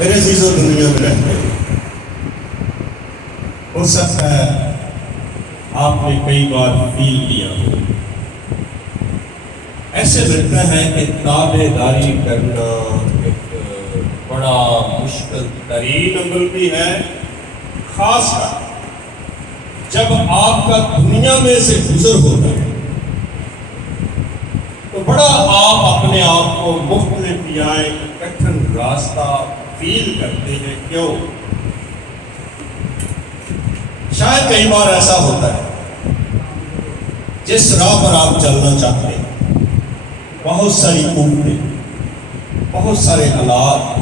میرے عزیزوں دنیا میں رہتے ہیں، ہو سکتا ہے آپ نے کئی بار فیل کیا ہو، ایسے لگتا ہے کہ تابع داری کرنا ایک بڑا مشکل ترین عمل بھی ہے، خاص کر جب آپ کا دنیا میں سے گزر ہوتا ہے تو بڑا آپ اپنے آپ کو مختلف یا ایک کٹھن راستہ فیل کرتے ہیں۔ کیوں؟ شاید کئی بار ایسا ہوتا ہے جس راہ پر آپ چلنا چاہتے ہیں بہت ساری قوتیں، بہت سارے حالات،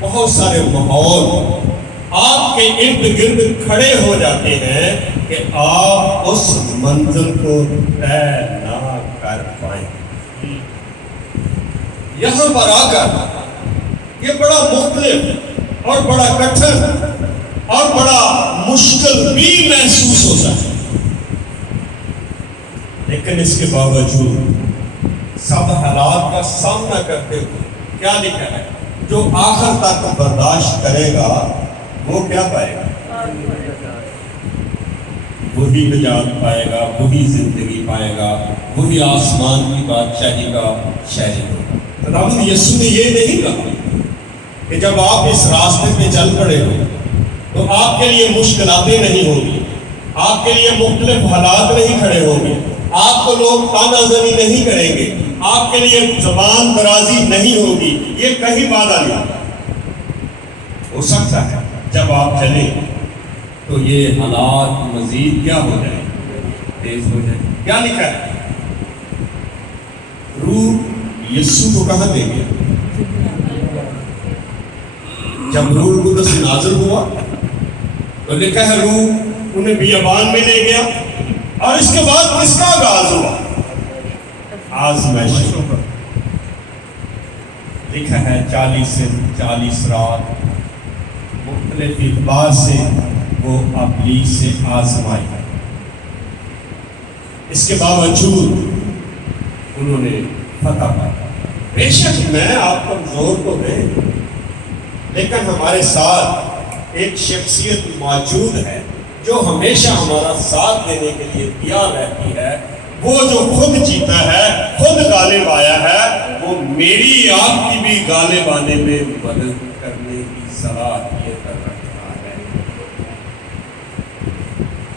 بہت سارے ماحول آپ کے ارد گرد کھڑے ہو جاتے ہیں کہ آپ اس منزل کو طے نہ کر پائیں۔ یہاں پر آ کر یہ بڑا مختلف اور بڑا کٹھن اور بڑا مشکل بھی محسوس ہوتا ہے، لیکن اس کے باوجود سب حالات کا سامنا کرتے ہوئے کیا لکھا ہے؟ جو آخر تک برداشت کرے گا وہ کیا پائے گا؟ وہی نجات پائے گا، وہی زندگی پائے گا، وہی آسمان کی بادشاہی کا شہری ہوگا۔ خداوند یسوع نے یہ نہیں کہا کہ جب آپ اس راستے پہ چل پڑے ہو تو آپ کے لیے مشکلاتیں نہیں ہوگی، آپ کے لیے مختلف حالات نہیں کھڑے ہوں گے، آپ کو لوگ تانا زنی نہیں کریں گے، آپ کے لیے زبان درازی نہیں ہوگی، یہ کہیں وعدہ نہیں۔ ہو سکتا ہے جب آپ چلیں تو یہ حالات مزید کیا ہو جائیں، تیز ہو جائیں۔ کیا لکھا ہے؟ روح یسوع کو کہاں دے گیا؟ جب روح القدس نازل ہوا تو لکھا ہے روح انہیں بیابان میں لے گیا، اور اس کے بعد کس کا آغاز ہوا؟ آزمائش۔ لکھا ہے 40 دن 40 رات مختلف اعتبار سے وہ ابلیس سے آزمائی، اس کے باوجود انہوں نے فتح پائی۔ بے شک میں آپ کو زور تو دیں، لیکن ہمارے ساتھ ایک شخصیت موجود ہے جو ہمیشہ ہمارا ساتھ دینے کے لیے تیار رہتی ہے، وہ جو خود جیتا ہے، خود غالب آیا ہے، وہ میری آپ کی بھی غالب آنے میں مدد کرنے کی صلاحیت رکھتا ہے۔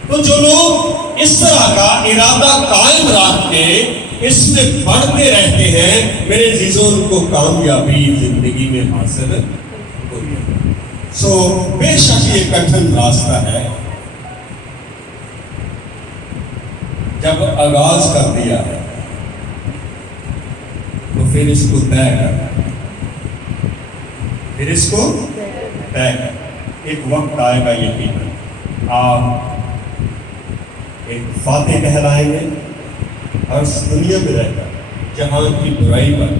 تو جو لوگ اس طرح کا ارادہ قائم رکھ کے اس میں بڑھتے رہتے ہیں، میرے عزیزوں ان کو کامیابی زندگی میں حاصل ہوتی ہے۔ سو بے شک یہ کٹھن راستہ ہے، جب آغاز کر دیا ہے تو پھر اس کو طے کرنا، پھر اس کو طے کر۔ ایک وقت آئے گا یقیناً آپ ایک فاتح کہلائیں گے، اور اس دنیا میں رہ کر جہاں کی برائی پر،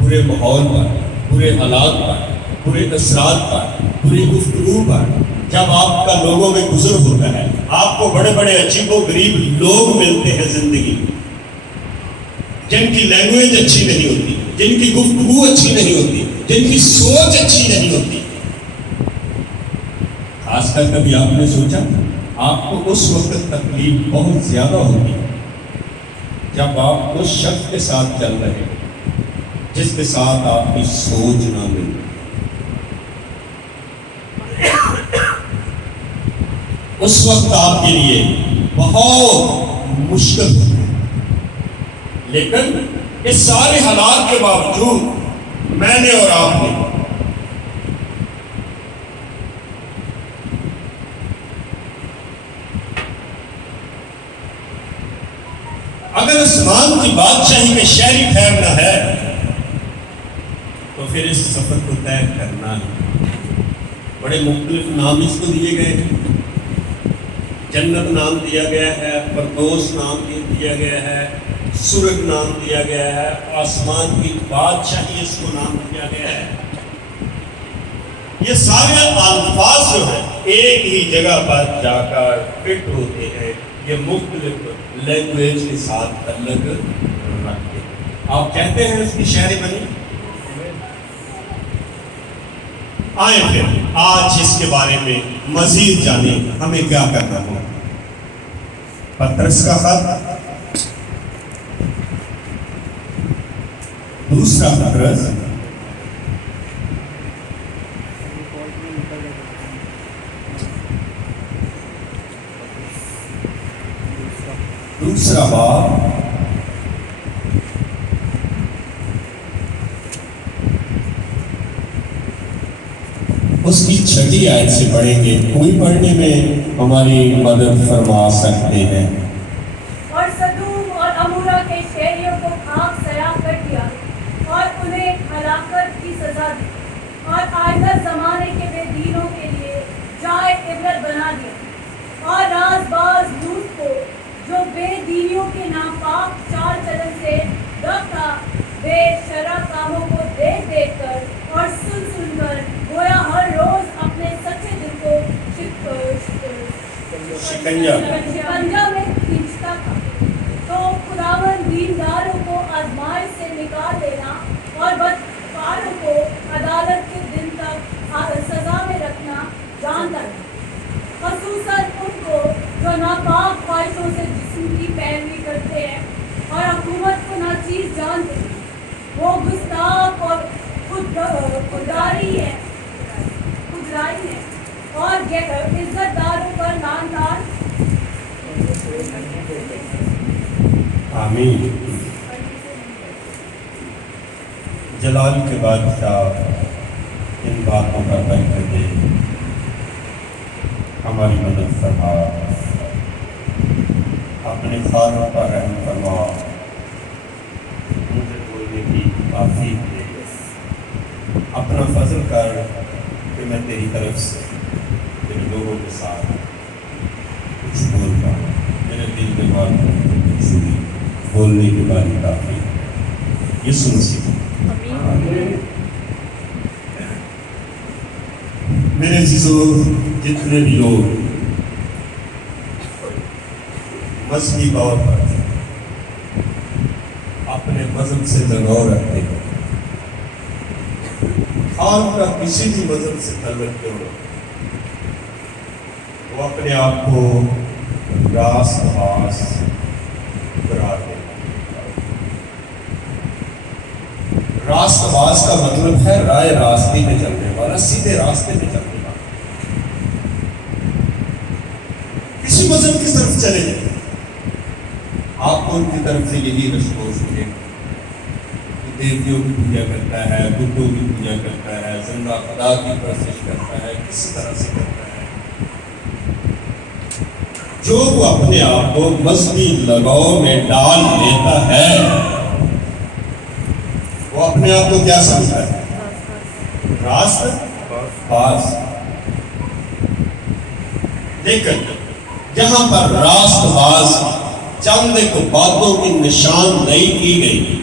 برے ماحول پر، برے حالات پر، برے اثرات پر، بری گفتگو پر جب آپ کا لوگوں میں گزر ہوتا ہے، آپ کو بڑے بڑے عجیب و غریب لوگ ملتے ہیں زندگی، جن کی لینگویج اچھی نہیں ہوتی، جن کی گفتگو اچھی نہیں ہوتی، جن کی سوچ اچھی نہیں ہوتی۔ خاص کر کبھی آپ نے سوچا آپ کو اس وقت تکلیف بہت زیادہ ہوتی ہے جب آپ اس شخص کے ساتھ چل رہے ہیں جس کے ساتھ آپ کی سوچ نہ ملے۔ اس وقت آپ کے لیے بہت مشکل ہوتا ہے، لیکن اس سارے حالات کے باوجود میں نے اور آپ نے اگر آسمان کی بادشاہی میں شہری ٹھہرنا ہے تو پھر اس سفر کو طے کرنا ہے۔ بڑے مختلف نام اس کو دیے گئے ہیں، جنت نام دیا گیا ہے، فردوس نام دیا گیا ہے، سرگ نام دیا گیا ہے، آسمان کی بادشاہی اس کو نام دیا گیا ہے۔ یہ سارے الفاظ جو ہیں ایک ہی جگہ پر جا کر فٹ ہوتے ہیں، یہ مختلف لینگویج کے ساتھ تعلق رکھتے ہیں۔ آپ کہتے ہیں اس کی شہری بنی، آئیں پھر آج اس کے بارے میں مزید جانیں ہمیں کیا کرنا ہوگا۔ پطرس کا خط، دوسرا پطرس دوسرا باب اس کی 6 آیت سے پڑھیں گے، کوئی پڑھنے میں ہماری مدد فرما سکتے ہیں۔ اور سدوم اور عمورہ کے شہریوں کو خاک سیاہ کر دیا اور انہیں ہلاکت کی سزا دی اور آئندہ زمانے کے بے دینوں کے لیے جائے عبرت بنا دیا، اور راز باز لوط کو جو بے دینیوں کے ناپاک چال چلن سے دب تھا، بے شرع کاموں کو دیکھ دیکھ کر اور سن سن کر گویا ہر روز اپنے سچے دل کو شکنجہ میں کھینچتا تھا۔ تو خداوند دینداروں کو آزمائش سے نکال لینا اور بدکاروں کو عدالت کے دن تک سزا میں رکھنا جانتا ہے، خصوصاً ان کو جو ناپاک خواہشوں سے جسم کی پیروی کرتے ہیں اور حکومت کو ناچیز جانتے ہیں۔ وہ گستاخ اور خودداری ہے اور عزت داروں پر لعن طار۔ آمین۔ جلال کے بادشاہ ان باتوں کا برکت دے، ہماری مدد فرما، اپنے خالوں پر رحم فرما، مجھے بولنے کی توفیق دے، اپنا فضل کر کہ میں تیری طرف سے تیرے لوگوں کے ساتھ کچھ بول پاؤں، میرے دل کے بعد کچھ بولنے کی باری توفیق یسوع مسیح۔ میرے عزیزو، جتنے بھی لوگ مذہبی طور پر اپنے مذہب سے لگاؤ رکھتے ہیں، آپ کا کسی بھی مذہب سے تعلق کیوں ہو، وہ اپنے آپ کو راست باز قرار دے۔ راست باز کا مطلب ہے رائے راستے میں چلنے والا، سیدھے راستے میں چلنے والا۔ کسی مذہب کی طرف چلے جائیں، آپ کو ان کی طرف سے یہی رسپانس ملے گا، دیویوں کی پوجا کرتا ہے، بتوں کی پوجا کرتا ہے، زندہ خدا کی پرستش کرتا ہے، کس طرح سے کرتا ہے۔ جو وہ اپنے آپ کو مذہبی لگاؤ میں ڈال لیتا ہے، وہ اپنے آپ کو کیا سمجھتا ہے؟ راست باز۔ لیکن جہاں پر راست باز چند کو باتوں کی نشاندہی کی گئی،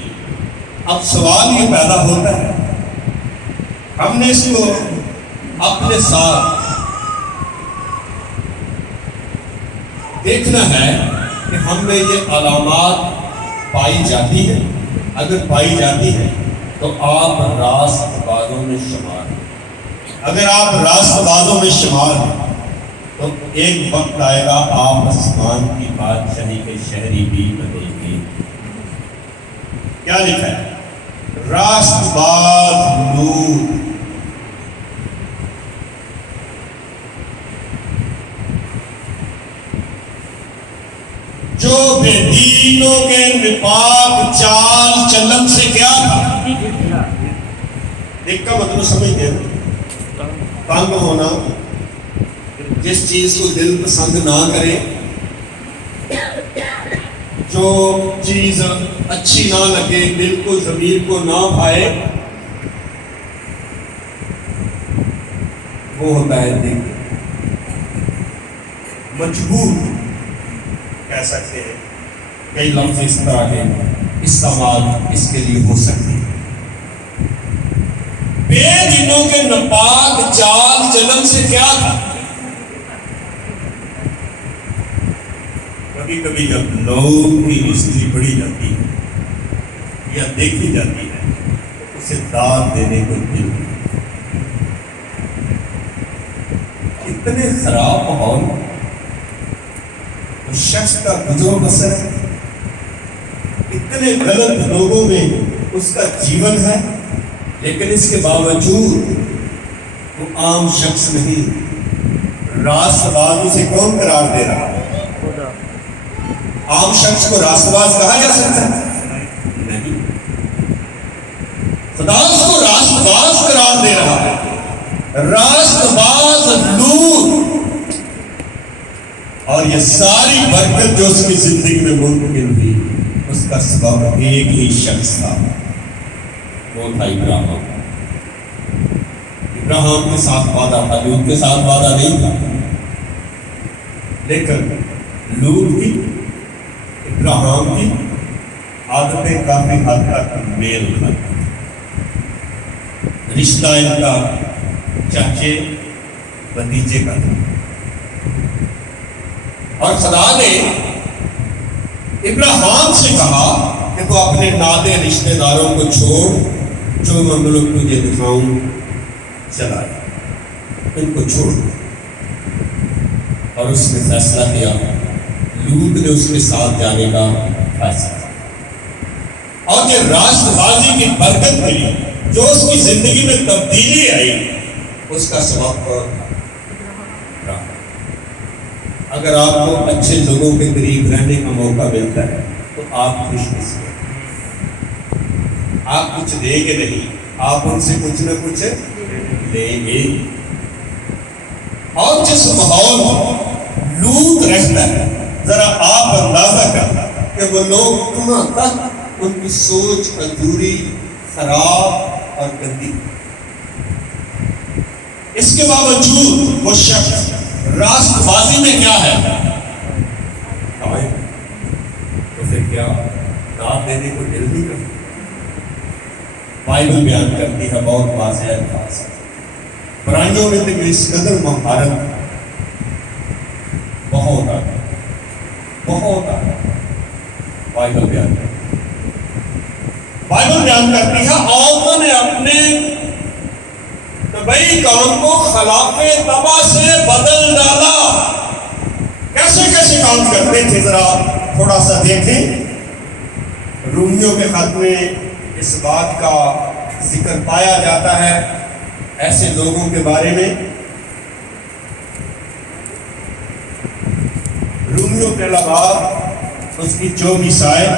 اب سوال یہ پیدا ہوتا ہے، ہم نے اس کو اپنے ساتھ دیکھنا ہے کہ ہم میں یہ علامات پائی جاتی ہے۔ اگر پائی جاتی ہے تو آپ راست بازوں میں شمار ہیں۔ اگر آپ راست بازوں میں شمار ہیں تو ایک وقت آئے گا آپ آسمان کی بادشاہی کے شہری بھی بنیں گے۔ کیا لکھا ہے؟ راست باز لوط، جو بے دینوں کے نپاک چال چلن سے کیا تھا؟ ایک کا مطلب سمجھتے ہیں، تنگ ہونا، جس چیز کو دل پسند نہ کرے، جو چیز اچھی نہ لگے، دل کو ضمیر کو نہ بھائے، وہ ہوتا ہے دل مجبور، کہہ سکتے ہیں۔ کئی لفظ اس طرح کے استعمال اس کے لیے ہو سکتے ہیں۔ بے دینوں کے نپاک چال چلن سے کیا تھا؟ کبھی کبھی جب لوگوں کی ہسٹری پڑھی جاتی ہے یا دیکھی جاتی ہے، اسے داد دینے کو دل اتنے خراب ماحول، اس شخص کا گزر و بسر ہے، اتنے غلط لوگوں میں اس کا جیون ہے، لیکن اس کے باوجود وہ عام شخص نہیں، راست باز اسے کون قرار دے رہا ہے؟ عام شخص کو راست باز کہا جا سکتا ہے؟ نہیں، خدا اس کو راست باز قرار دے رہا ہے، راست باز لوط، اور یہ ساری برکت جو اس کی زندگی میں ممکن ہوئی اس کا سبب ایک ہی شخص تھا، وہ تھا ابراہیم۔ ابراہیم کے ساتھ وعدہ تھا، لوط کے ساتھ وعدہ نہیں تھا، لیکن لوط کی ابراہیم کی عادتیں کافی حد تک میل کھاتی، رشتہ ان کا چاچے بھتیجے کا تھا، اور خدا نے ابراہیم سے کہا کہ تو اپنے نادے رشتہ داروں کو چھوڑ، جو مملک تجھے دکھاؤں چلا جا، ان کو چھوڑ۔ اور اس نے فیصلہ کیا، لوط نے اس کے ساتھ جانے کا فیصلہ کیا، اور یہ راست بازی کی برکت ملی جو اس کی زندگی میں تبدیلی آئی، اس کا سبب کون تھا؟ اگر آپ کو اچھے لوگوں کے قریب رہنے کا موقع ملتا ہے تو آپ خوش نصیب، آپ کچھ دیں گے نہیں، آپ ان سے کچھ نہ کچھ لیں گے۔ اور جس ماحول میں لوط رہتا ہے، ذرا آپ اندازہ کریں کہ وہ لوگ کہاں تک ان کی سوچ ادھوری، خراب اور گندی، اس کے باوجود وہ شخص راست بازی میں کیا ہے؟ تو پھر کیا داد دینے کو دل نہیں کرتا؟ بائبل بیان کرتی ہے بہت واضح الفاظ، برائیوں میں تو اس قدر مہارت، بہت آتا، بہت آتا، بائبل بیان کرتی ہے عورتوں نے اپنے طبعی کام کو خلاف طبع سے بدل ڈالا۔ کیسے کیسے کام کرتے تھے ذرا تھوڑا سا دیکھیں۔ رومیوں کے خط میں اس بات کا ذکر پایا جاتا ہے ایسے لوگوں کے بارے میں، رومیوں کے علاوہ اس کی 24 آیت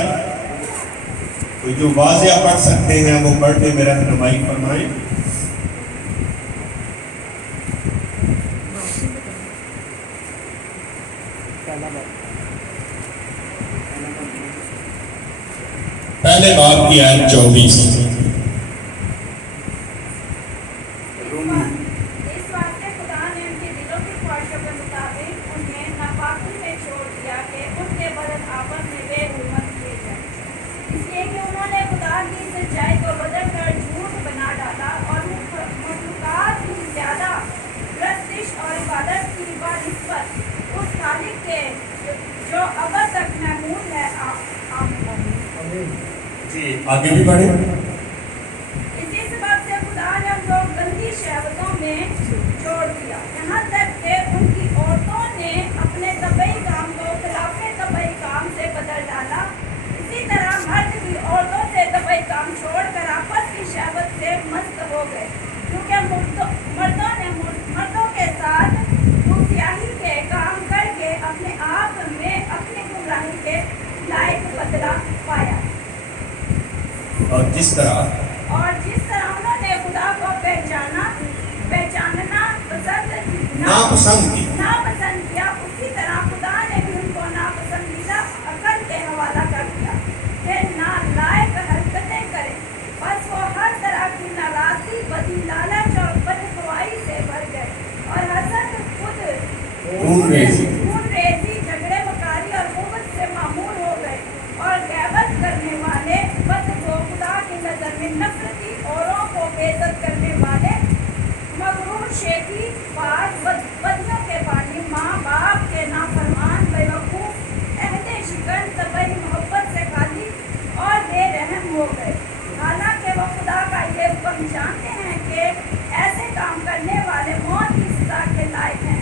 تو جو واضح پڑھ سکتے ہیں وہ پڑھ کے میرا رہنمائی فرمائیں۔ پہلے باب کی آیت 24۔ اس واسطے خدا نے ان کے دلوں کی خواہشوں کے مطابق انہیں ناپاکی میں چھوڑ دیا کہ ان کے بدن آپس میں بے حرمت کیے جائیں، اس لیے کہ انہوں نے خدا کی سچائی کو بدل کر جھوٹ بنا ڈالا اور مخلوقات کی زیادہ پرستش اور عبادت کی بنسبت اس خالق کے جو ابد تک محمود ہے جی آگے بھی پڑھیں۔ اسی سبب سے خدا نے ہم لوگ گندی شہوتوں میں چھوڑ دیا، یہاں تک کہ ان کی عورتوں نے اپنے طبعی کام کو خلاف طبعی کام سے بدل ڈالا۔ اسی طرح مرد بھی عورتوں سے طبعی کام چھوڑ کر آپس کی شہوت سے مست ہو گئے، کیونکہ مردوں نے مردوں کے ساتھ دوسیاہی کے کام کر کے اپنے آپ میں اپنی گمراہی کے لائق بدلہ پایا، اور جس طرح انہوں نے خدا کو پہچاننا ناپسند کیا، اسی طرح خدا نے بھی ان کو ناپسندیدہ عقل کے حوالہ کر دیا کہ نالائق حرکتیں کریں، بس وہ ہر طرح کی ناراضی، بدی، لالچ اور بدخواہی سے بھر گئے، اور حسد، خون ریزی، جھگڑے، مکاری اور قوت سے معمور ہو گئے، اور غیبت کرنے والے، بدگو، خدا کی نظر میں نفرتی، اوروں کو بے عزت کرنے والے، مغرور، شیخی باز، بدیوں کے بانی، ماں باپ کے نافرمان، بے وقوف، عہد شکن، طبعی محبت سے خالی اور بے رحم ہو گئے، حالانکہ وہ خدا کا یہ حکم جانتے ہیں کہ ایسے کام کرنے والے موت کی سزا کے لائق ہیں۔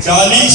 40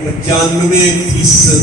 95%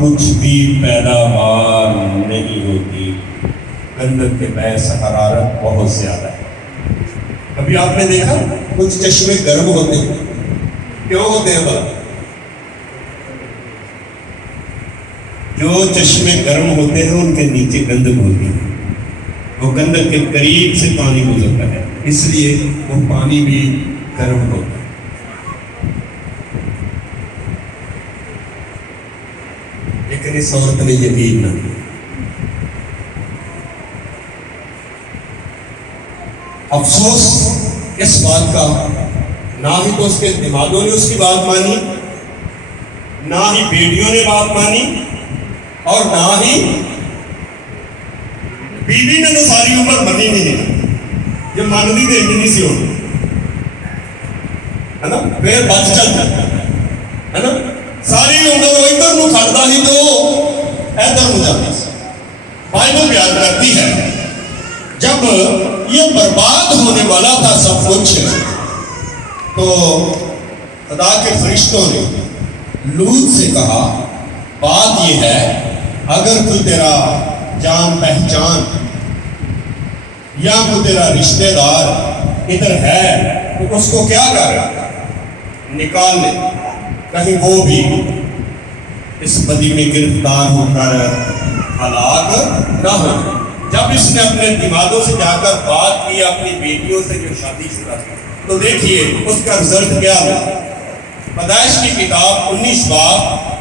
کچھ بھی پیداوار نہیں ہوتی، گندک کے باعث حرارت بہت زیادہ ہے۔ کبھی آپ نے دیکھا کچھ چشمے گرم ہوتے ہیں، کیوں ہوتے ہیں بھلا؟ جو چشمے گرم ہوتے ہیں ان کے نیچے گندک ہوتی ہے، وہ گندک کے قریب سے پانی گزرتا ہے، اس لیے وہ پانی بھی گرم ہوتا ہے۔ لیکن اس عورت نے یقین نہ کیا۔ افسوس اس بات کا، نہ ہی تو اس کے دماغوں نے اس کی بات مانی، نہ ہی بیٹیوں نے بات مانی، اور نہ ہی بیوی نے تو ساری عمر منی نہیں، یہ ماننی تو نہیں سی ہوتی ہے نا، پھر بچ چلتا ہے نا، ساری عمر وہ ادھر نو کھڑتا ہی تو ادھر نو جاتی۔ بائبل بیان کرتی ہے جب یہ برباد ہونے والا تھا سب کچھ، تو خدا کے فرشتوں نے لوط سے کہا بات یہ ہے اگر کوئی تیرا جان پہچان یا کوئی تیرا رشتہ دار ادھر ہے تو اس کو کیا کر نکال لے، کہیں وہ بھی اس بدی میں گرفتار ہو کر ہلاک نہ ہو۔ جب اس نے اپنے دماغوں سے جا کر بات کی اپنی بیٹیوں سے جو شادی شدہ تھی، تو دیکھیے اس کا رزلٹ کیا ہوا۔ پیدائش کی کتاب 19 باب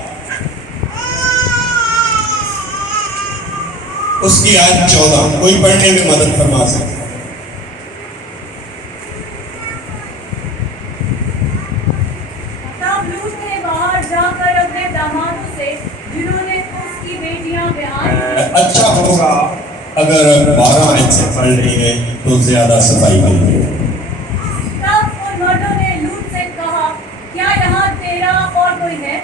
اس کی آیت 14، کوئی پڑھنے میں مدد فرما سکتا ہے؟ تب لوط نے باہر جا کر اپنے دامادوں سے جنہوں نے اس کی بیٹیاں بیاہیں، اچھا ہوگا اگر 12 آیت سے پڑھ رہی ہے تو زیادہ صفائی مل گئی۔ تب ان مردوں نے لوط سے کہا کیا یہاں تیرا اور کوئی ہے؟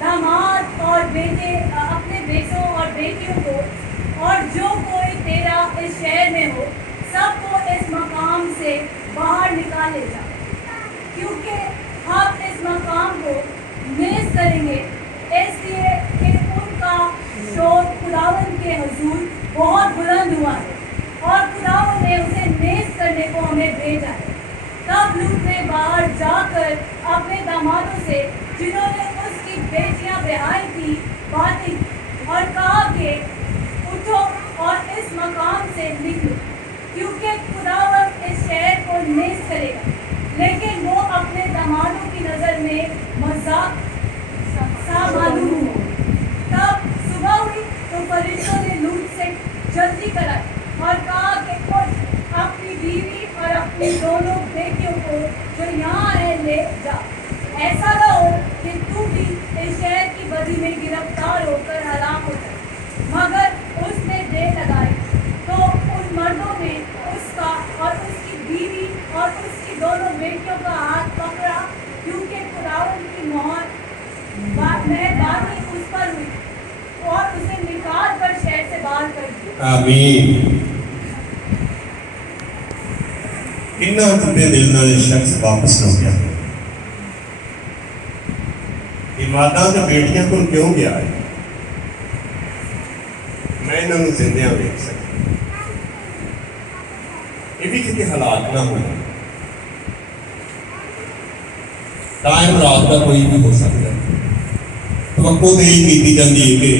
داماد اور بیٹے اپنے بیٹوں اور بیٹیوں کو اور جو کوئی تیرا اس شہر میں ہو سب کو اس مقام سے باہر نکالے جا، کیونکہ ہم اس مقام کو نیز کریں گے، اس لیے کہ ان کا شور خداوند کے حضور بہت بلند ہوا ہے اور خداوند نے اسے نیز کرنے کو ہمیں بھیجا ہے۔ تب لوط نے باہر جا کر اپنے دامادوں سے جنہوں نے اس کی بیٹیاں بیاہیں تھیں باتیں کی اور کہا کہ اٹھو اور اس مقام سے نکلو، کیونکہ خداوند اس شہر کو نیز کرے گا۔ لیکن وہ اپنے دامادوں کی نظر میں مذاق سا معلوم ہو۔ تب صبح ہوئی تو فرشتوں نے لوط سے جلدی کرائی اور کہا کہ اٹھ اپنی بیوی اور اپنی دونوں بیٹیوں کو جو یہاں ہے لے جا، ایسا نہ ہو کہ تو بھی اس شہر کی بدی میں گرفتار ہو کر ہلاک ہو جائے۔ مگر اس نے دیر لگائی تو ان مردوں نے اس کا اور اس کی بیوی اور اس کی دونوں بیٹیوں کا ہاتھ پکڑا، کیونکہ خداوند کی مہربانی اس پر ہوئی اور اسے نکال کر شہر سے باہر کر دیا۔ آمین۔ کتنا ٹوٹے دل نال شخص واپس ہو گیا، ماتا تے بیٹیاں کو کیوں گیا ہے؟ میں انہوں نے زندیاں دیکھ سکتا، یہ بھی کسی حالات نہ ہونا، ٹائم رات کا کوئی بھی ہو سکتا ہے، توقع تو یہی کی جاتی ہے کہ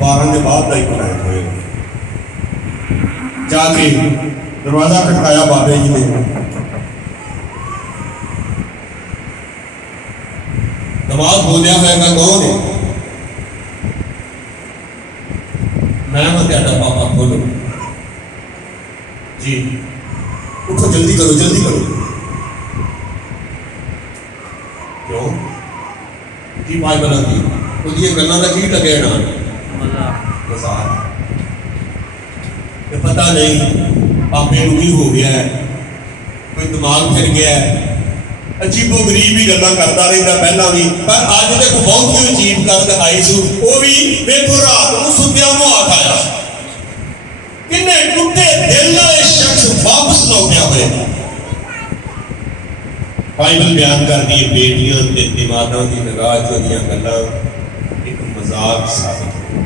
12 کے بعد کا ہی ٹائم ہوئے گا۔ جا کے دروازہ کھٹکایا بابے جی نے، نماز بولیا ہوئے گا کون ہے؟ میں تیرا پاپا کھولو جی، اٹھو جلدی کرو جلدی کرو۔ کیوں جی بھائی بنا دی وہ یہ گلا کا کی لگے نا مزاق، پتہ نہیں پاپے نو بھی ہو گیا ہے، کوئی دماغ پھر گیا ہے، عجیب و غریب ہی گلا کرتا رہتا پہلا بھی، پر اج دیکھو بہت ہی عجیب کر دکھائی سو، وہ بھی ویکھو رات نو ستیاں نو ہاتھ آیا، کنے ٹوٹے دل والے شخص واپس لوٹیا ہوئے۔ بائبل بیان کرتی ہے بیٹیاں تے ماداں دی نگاہ چ ہوندیاں گلاں ایک مذاق ثابت ہو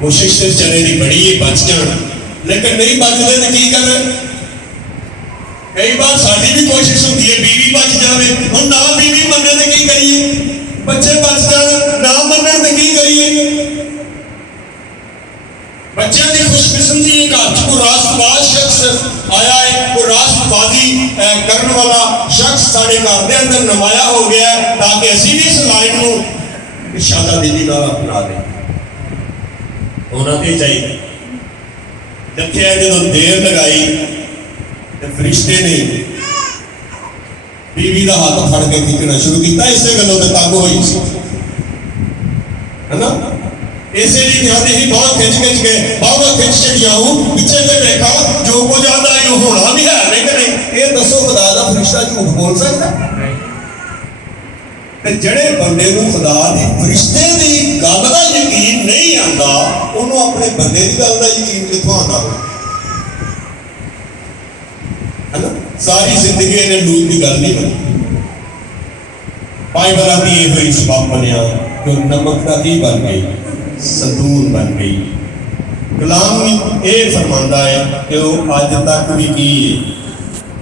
کوشش تے چلے دی بڑی ہے بچ جان لیکن نہیں بچدے تے کی کرن کئی بار ساری بھی کوشش ہوتی ہے بیوی بچ جائے ہوں نہ بیوی مننے تے کی کریے بچے بچ جان نہ منن تے کی کریے بچوں کی خوش قسمتی کو راست باز شخص آیا ہے وہ راست بازی کرنے والا شخص سارے گھر کے اندر نمایاں ہو گیا ہے تاکہ اسی بھی اس لائن کو ارشادہ دلی نال اپنا دیں ہونا تو چاہیے دیکھا جب دیر لگائی تو فرشتے نے بیوی کا ہاتھ پھڑ کے کھینچنا شروع کیا اسی گلوں سے تنگ ہوئی سی ہے نا اسی لیے دھیان ہی بہت کھچ گئے بہت کھچ چڑیا ہوں پیچھے سے دیکھا جو کچھ آتا ہے وہ ہونا بھی ہے نہیں کہ نہیں یہ دسو خدا کا فرشتہ جھوٹ بول سکتا جڑے بندے کو خدا دی فرشتے دی گل کا یقین نہیں آتا انہوں اپنے بندے کی گل کا یقین کتوں آتا ہو ساری زندگی انہیں لوٹ کی گل نہیں بنی بائبل آتی یہ ہوئی سبب بنیا کہ نمک کا کی بن گئی ستون بن گئی کلام یہ فرماندا ہے کہ وہ اج تک بھی کی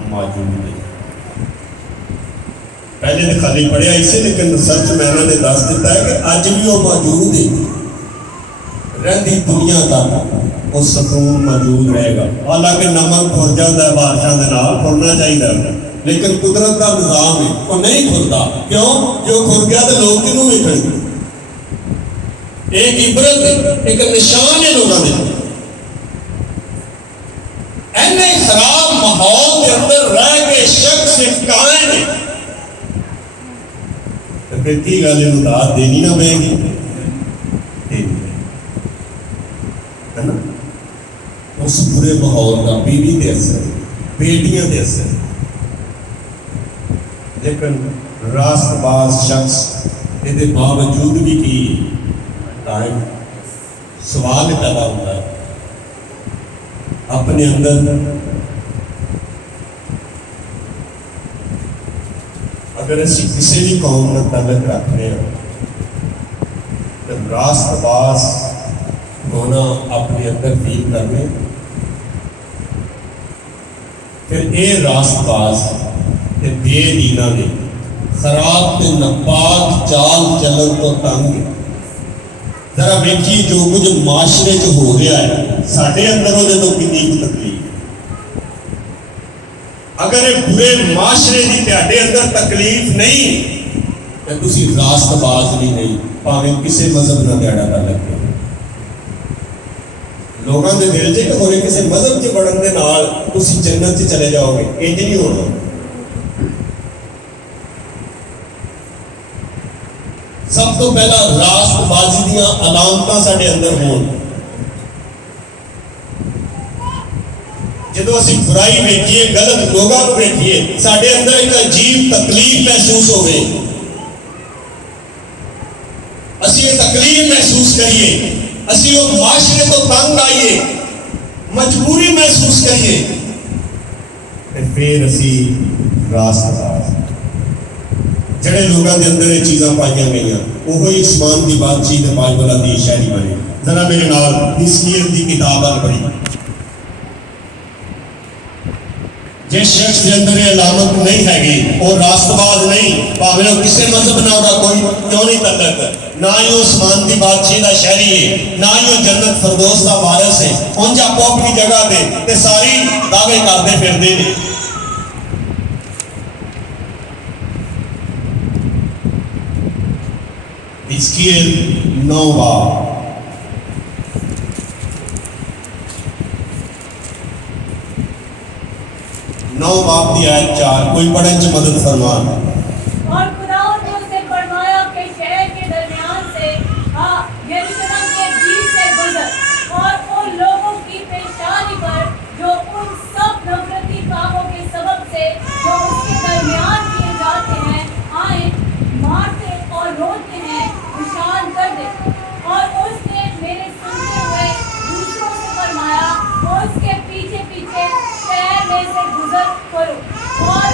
موجود ہے پہلے تو خالی پڑھیا اسے لیکن ریسرچ مینوں نے دس دیتا ہے کہ اج بھی وہ موجود ہے رہتی دنیا تک وہ ستون موجود رہے گا حالانکہ نمک کھل جاتا ہے بارشاں دے نال کھلنا چاہیے لیکن قدرت کا نظام ہے وہ نہیں کھلتا کیوں جو کھل گیا تو لوگ کنوں ویکھن گے ایک عبرت ایک نشان ہے لوگوں نے اینے خراب ماحول کے اندر رہ کے شخص قائم ہے تو پھر کی گل یہ داد دینی نہ پے گی ہے نا اس برے ماحول کا بیوی کے اثر بیٹیاں کے اثر لیکن راست باز شخص یہ باوجود بھی کی سوال پیدا ہوتا ہے اپنے اندر اگر اسی کسی بھی قوم میں تعلق رکھتے ہیں تو راست باز ہونا اپنے اندر فیل کرنے پھر اے راست باز تے بے دینا نے خراب تے ناپاک چال چلن تو تنگ ذرا ویکھیے جو کچھ معاشرے چ ہو رہا ہے سارے اندر وہ تو کنی تکلیف اگر یہ برے معاشرے کی تہاڈے اندر تکلیف نہیں تو تسی راست باز بھی نہیں پاویں کسی مذہب نہ تہاڈا تعلق ہے لوگوں کے دل چ ہو رہے کسی مذہب چ بڑھن دے نال تسی جنت چ چلے جاؤ گے انج نہیں ہونا سب تو پہلا راست بازی دیا علامتاں ساڈے اندر ہون جدو اسی برائی ویکھیے غلط لوگوں کو ویکھیے ساڈے اندر ایک عجیب تکلیف محسوس ہوئے اسی یہ تکلیف محسوس کریے اسی وہ معاشرے کو تنگ آئیے مجبوری محسوس کریے پھر اسی راست جڑے لوگوں کے اندر یہ چیزاں پائیاں گئی وہی اسمان کی بات چیت بائبل دی شاعری بنے ذرا میرے نال حزقیل دی کتاب ال پڑھی جس شخص کے اندر یہ علامت نہیں ہے وہ راست باز نہیں پاویں وہ کسی مذہب نہ ہوگا کوئی کیوں نہیں تعلق نہ ہی وہ اسمان کی بات چیت شاعری ہے نہ ہی وہ جنت فردوس کا وارث ہے انج آپ اپنی جگہ تے ساری دعوے کرتے پھرتے ہیں حزقیل 9 باب دی آیت 4 کوئی پڑھن چ مدد فرمان اور خدا نے اسے فرمایا کہ شہر کے درمیان سے یروشلم کے بیچ سے گزر اور ان لوگوں کی پیشانی پر جو ان سب نفرتی کاموں کے سبب سے جو اس کے درمیان کیے جاتے ہیں آئیں مارتے اور روتے ہیں نشان کر دے اور اس نے میرے سنتے ہوئے دوسروں سے فرمایا اور اس کے پیچھے پیچھے شہر میں سے گزر کرو اور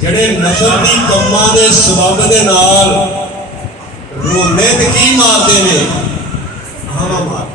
ਜਿਹੜੇ ਨਫ਼ਰਤ ਦੀ ਕੰਮਾਂ ਦੇ ਸਬਬ ਦੇ ਨਾਲ ਰੋਂਦੇ ਤੇ ਕੀ ਮਾਰਦੇ ਨੇ ਹਵਾ ਮਾਰਦੇ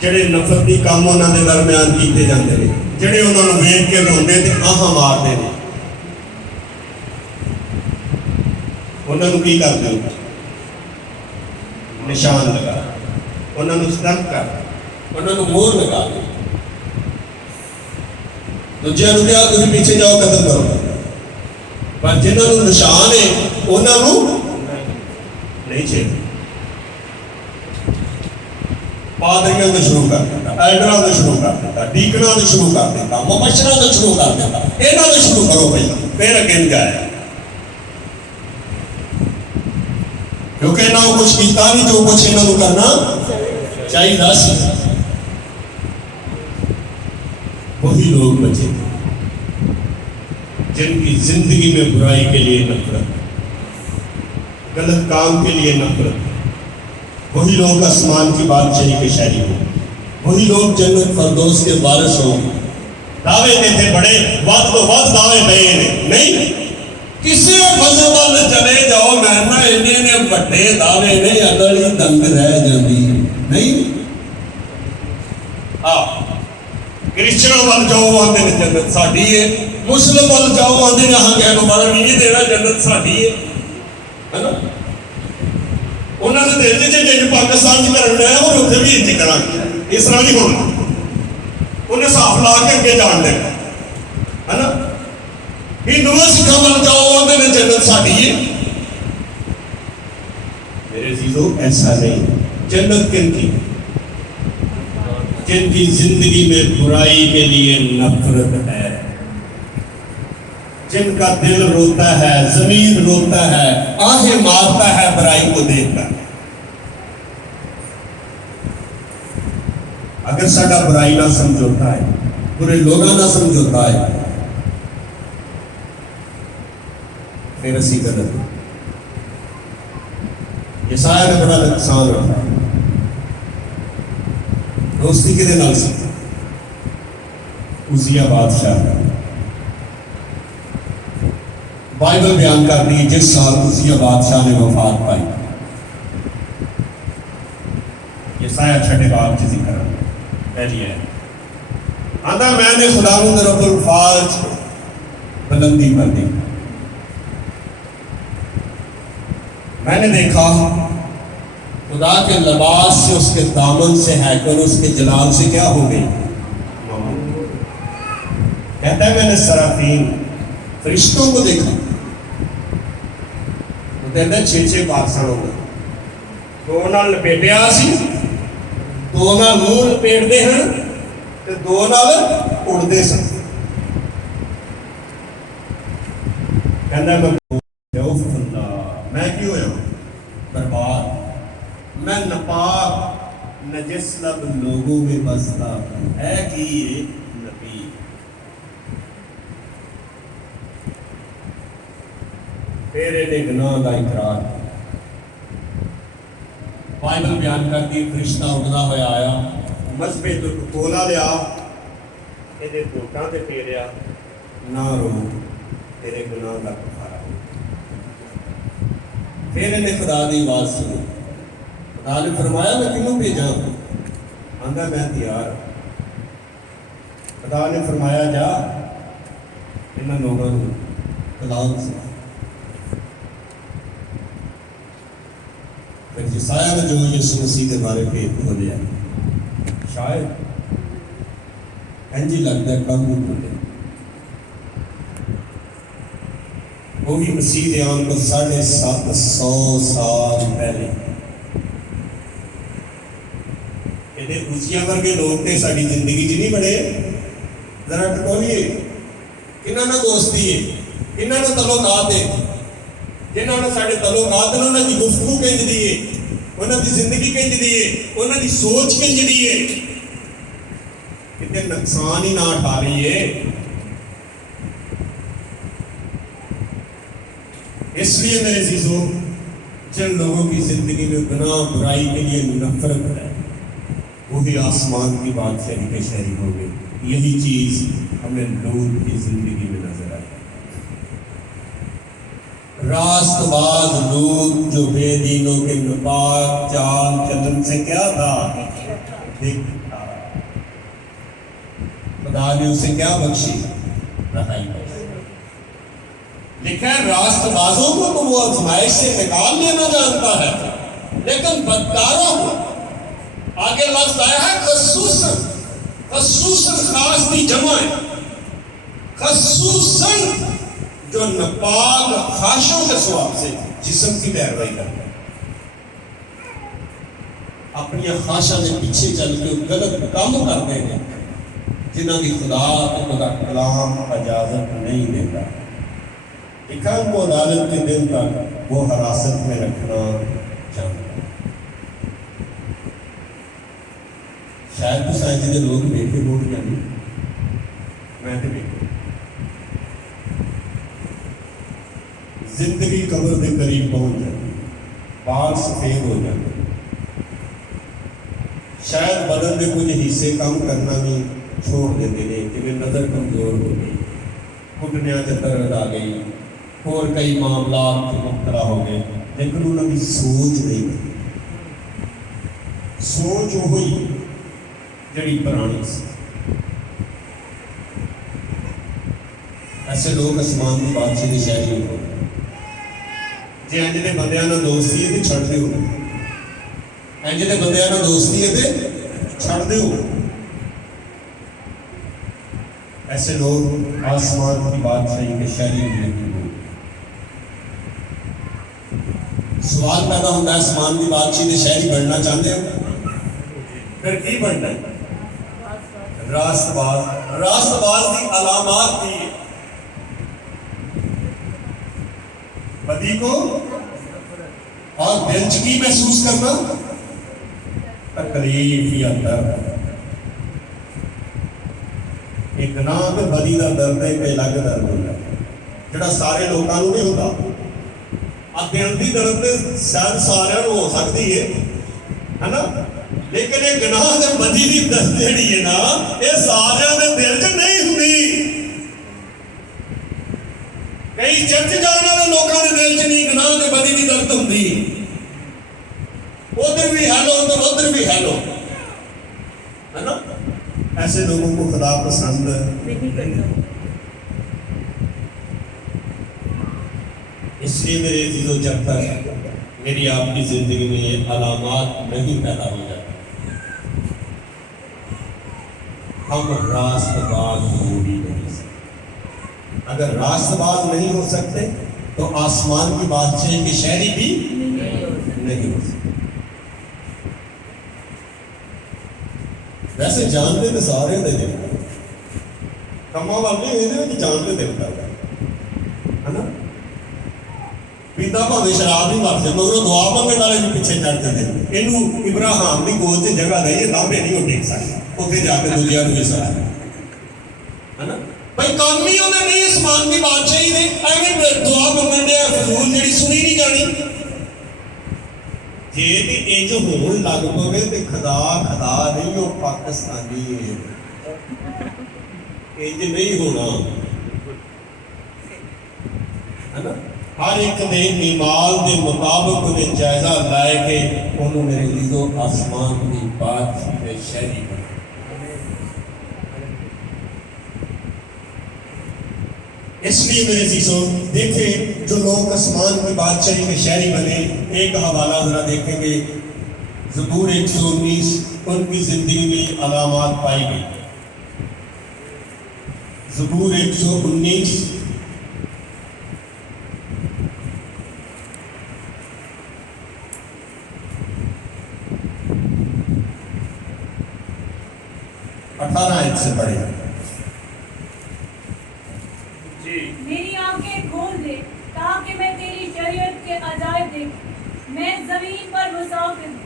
ਜਿਹੜੇ ਨਫ਼ਰਤੀ ਕੰਮ ਉਹਨਾਂ ਦੇ ਦਰਮਿਆਨ ਕੀਤੇ ਜਾਂਦੇ ਨੇ, ਜਿਹੜੇ ਉਹਨਾਂ ਨੂੰ ਵੇਖ ਕੇ ਰੋਂਦੇ ਤੇ ਆਹਾਂ ਮਾਰਦੇ ਨੇ, ਉਹਨਾਂ ਨੂੰ ਕੀ ਕਰਦੇ ਹੋ? ਨਿਸ਼ਾਨ ਲਗਾ, ਉਹਨਾਂ ਨੂੰ ਸਟੰਪ ਕਰ, انہوں نے مور لگا دی دوجے نو کہا تسی پیچھے جاؤ قتل کرو پر جنہوں نے نشان ہے انہوں نے نہیں چھیڑ پادریوں نے شروع کر دیتا ایلڈراں نے شروع کر دیتا ڈیکناں نے شروع کر دیتا مبشراں نے شروع کر دیتا انہوں نے شروع کرو بھائی پھر اگے جائے کیونکہ انہوں نے کچھ کیتا نہیں جو کچھ انہوں نے کرنا چاہیے سی وہی لوگ بچے تھے جن کی زندگی میں برائی کے لیے نفرت غلط کام کے لیے نفرت وہی لوگ آسمان کی بادشاہی کے شہری ہوں وہی لوگ جنت فردوس کے وارث ہوں دعوے دیتے بڑے وقت تو وقت دعوے دے نہیں کسی مذہب والے چلے جاؤ میں نے بڑے دعوے نہیں اگل ہی دنگ رہ جاتی نہیں کرسچنوں وال جاؤ آتے ہیں جنت ساڈی ہے مسلم وال جاؤ آتے ہیں ہاں کہہ لو بڑا نہیں دینا جنت ساڈی ہے نا انہوں نے دل جی پاکستان کی کرن لیا اور اتنے بھی انج کرا اس طرح نہیں ہونا انہیں صاف لا کے اگے جان دے ہے نا ہندو سکھاں وال جاؤ آتے ہیں جنت ساڈی ہے میرے عزیزو ایسا نہیں جنت کن کی جن کی زندگی میں برائی کے لیے نفرت ہے جن کا دل روتا ہے ضمیر روتا ہے آہیں مارتا ہے برائی کو دیکھ کر اگر ساڈا برائی نہ سمجھوتا ہے برے لوگاں نہ سمجھوتا ہے پھر اسی غلط یسایہ نے بڑا نقصان ہوتا ہے دوستی کے دن آل سکتا عزیہ بادشاہ بائبل بیان کرتی ہے جس سال عزیہ بادشاہ نے وفات پائی یہ سایہ چھٹے باب کی ذکر پہلی ہے آدھا میں نے خدا رب الفاظ بلندی پر دی میں نے دیکھا خدا کے لباس سے اس کے دامن سے ہیکل اس کے جلال سے کیا ہو گئی کہتا ہے میں نے سرافین فرشتوں کو دیکھا وہ کہتا ہے 6 بادشاہ ہو گئے دو نال لپیٹیا سی دو نال منہ لپیٹتے ہیں تے دو نال اڑتے سن کہتا ہے میں کیوں ہویا برباد میں نپاک نجس لب لوگوں میں بستا ہے کہ یہ نبی تیرے نے گناہ کا اقرار بائبل بیان کرتی فرشتہ اڑتا ہوا آیا مذہبے تو کولا لیا یہ بوٹاں تے پھیریا نہ رو تیرے گناہ کا کفارہ پھر انہیں خدا دی آواز سنی خدا نے فرمایا میں کنوں بھیجا آندا میں تیار خدا نے فرمایا جا انہاں لوگوں کو کلام سنا پھر یسایہ نے جو یسوع مسیح کے بارے میں کھولیا شاید انجی لگتا ہے کم کھولے وہی مسیح دے آن کو 750 سال پہلے یہ عزیہ ورگے لوگ تے ساری زندگی چ نہیں بڑے ذرا ٹٹولیے کنہاں نال دوستی ہے کنہاں نال تعلقات ہے جنہاں نال ساڈے تعلقات نے انہاں دی گفتگو کنج دی ہے انہاں دی زندگی کنج دی ہے انہاں دی سوچ کنج دی ہے کتے نقصان ہی نہ اٹھا رہی ہے اس لیے میرے عزیزو جن لوگوں کی زندگی میں گناہ برائی کے لیے نفرت ہے وہی آسمان کی بادشاہی کے شہری ہوں گے یہی چیز ہمیں لوط کی زندگی میں نظر آئی راست باز لوط جو بے دینوں کے نپاک چال چلن سے کیا تھا خدا نے اسے کیا بخشی رہائی بخشی لکھا ہے راست بازوں کو تو وہ آزمائش سے نکال لینا جانتا ہے لیکن بدکاروں کو آگے لفظ آیا ہے خصوصاً، خصوصاً خاص کی جمع ہے، خصوصاً جو ناپاک خواہشوں کے ثواب سے جسم کی پیروی کرتا ہے، اپنی خواہشوں کے پیچھے چل کے غلط کام کرتے ہیں جنہوں کی خدا کا کلام اجازت نہیں دیتا، کل کو عدالت کے دن تک وہ حراست میں رکھنا چاہتا ہے۔ شاید تو سائنسی کے لوگ بیٹھے ہو جانے، میں تو بیٹھے زندگی قبر کے قریب پہنچ جاتی، بال سفید ہو جاتے، شاید بدن کے کچھ حصے کام کرنا بھی چھوڑ دیتے ہیں، کہ نظر کمزور ہو گئی، گھٹنیاں سے درد آ گئی، اور کئی معاملات مبتلا ہو گئے، لیکن انہوں نے سوچ نہیں کی، سوچ وہی جڑی پرانی سی۔ ایسے لوگ آسمان کی بادشاہی کے شہری ہو، جی انج دے بندیاں نال دوستی ہے تو چھڑ دیو، انج دے بندیاں نال دوستی ہے تو چھڑ دیو۔ ایسے لوگ آسمان کی بادشاہی کے شہری نہیں ہو۔ سوال پیدا ہوتا ہے آسمان کی بادشاہی کے شہری بننا چاہتے ہو، پھر کی بننا ہے؟ راست باز، راست باز کی علامات کی ہے، بدی کو اور دل چکی محسوس کرنا، تکلیف یا درد، ایک گناہ میں بدی کا درد ہے، ایک الگ درد ہوتا ہے جڑا سارے لوگوں کو نہیں ہوتا۔ اب دل کی درد شاید سارے ہو سکتی ہے نا، لیکن یہ گناہ دے بدی کی درد جڑی ہے نا، یہ سارے دے دل چ نہیں ہوتی۔ کئی چرچ جانے والے لوگوں کے دل چ نہیں گناہ دے بدی کی درد ہوتی، ادھر بھی ہیلو تو ادھر بھی ہیلو، ہے نا۔ ایسے لوگوں کو خدا پسند نہیں کرتا۔ اس لیے میرے عزیزو جب تک میری آپ کی زندگی میں یہ علامات نہیں پیدا ہو جاتی، ہم راست باز ہو بھی نہیں سکتے۔ اگر راست باز نہیں ہو سکتے تو آسمان کی بادشاہی کے شہری بھی نہیں ہو سکتے۔ ویسے جانتے تو سارے دے دیتا، کما والے یہ جانتے دیتا ہے نا۔ پیتا بھاوے شراب نہیں مر جائے مگر دعا منگنے والے بھی پیچھے چڑھتے تھے، یہ ابراہیم کی گود سے جگہ نہیں ہے، لامبے نہیں وہ ٹیک سکتا، اتنے جا کے دوجیا بھی سر ہے نا۔ بھائی کام ہی انہیں نہیں آسمان کی بادشاہی نے، ایویں دعا منگن دیا فضول جڑی سنی نہیں جانی۔ جی یہ جو ہون لگ پوے تو خدا خدا نہیں، وہ پاکستانی ہے، یہ نہیں ہونا ہے نا۔ ہر ایک نے ایمان دے مطابق انہیں جائزہ لائے کہ انہوں میرے عزیزو آسمان کی بادشاہی کے شہری بنے۔ اس لیے میرے عزیزو دیکھیں جو لوگ آسمان کی بادشاہی کے شہری بنے، ایک حوالہ ذرا دیکھیں گے، زبور 119 ان کی زندگی میں علامات پائی گئی۔ زبور 119 18 آیت سے پڑھیں۔ میری آنکھیں کھول دے تاکہ میں تیری شریعت کے عجائب دیکھوں۔ میں زمین پر مسافر ہوں،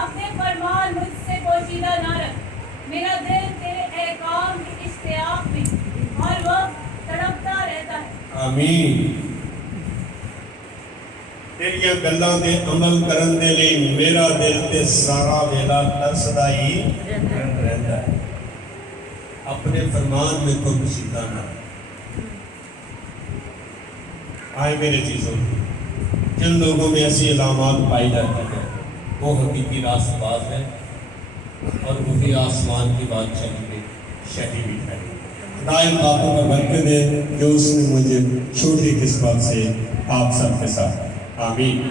اپنے فرمان مجھ سے پوشیدہ نہ رکھ۔ میرا دل تیرے احکام کی اشتیاق میں ہر وقت تڑپتا رہتا ہے۔ آمین۔ تیریاں گلاں دے عمل کرن دے لئی میرا دل تے سارا ویلا ترسدا ہی رہتا ہے۔ اپنے فرمان میں تو پوشیدہ نہ رکھ۔ آئے میرے چیزوں جن لوگوں میں ایسی علامات پائی جاتی ہیں وہ حقیقی راست باز ہے اور وہی آسمان کی بادشاہی کے شہری بھی ہے۔ خدا ان باتوں کا برکت دے جو اس نے مجھے چھوٹی قسمت سے آپ سب کے ساتھ۔ آمین۔